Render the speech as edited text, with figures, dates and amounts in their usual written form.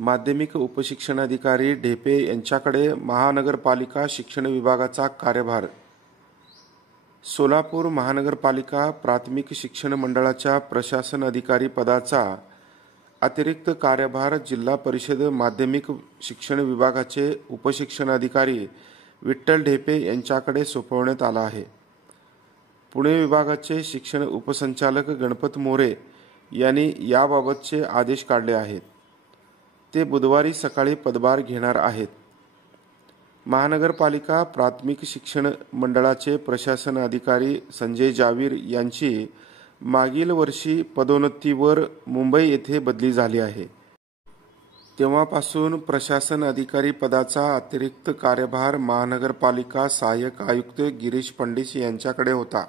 माध्यमिक उपशिक्षणाधिकारी ढेपे यांच्याकडे महानगरपालिका शिक्षण विभागाचा कार्यभार। सोलापूर महानगरपालिका प्राथमिक शिक्षण मंडळाच्या प्रशासन अधिकारी पदाचा अतिरिक्त कार्यभार जिल्हा परिषद माध्यमिक शिक्षण विभागाचे उपशिक्षणाधिकारी विठ्ठल ढेपे यांच्याकडे सोपवण्यात आला आहे। पुणे विभागाचे शिक्षण उपसंचालक गणपत मोरे यांनी याबाबतचे आदेश काढले आहेत। ते बुधवारी सकाळी पदभार घेणार आहेत। महानगरपालिका प्राथमिक शिक्षण मंडळाचे प्रशासन अधिकारी संजय जावीर यांची मागील वर्षी पदोन्नतीवर मुंबई येथे बदली झाली आहे। तेव्हापासून प्रशासन अधिकारी पदाचा अतिरिक्त कार्यभार महानगरपालिका सहाय्यक आयुक्त गिरीश पंडित यांच्याकडे होता।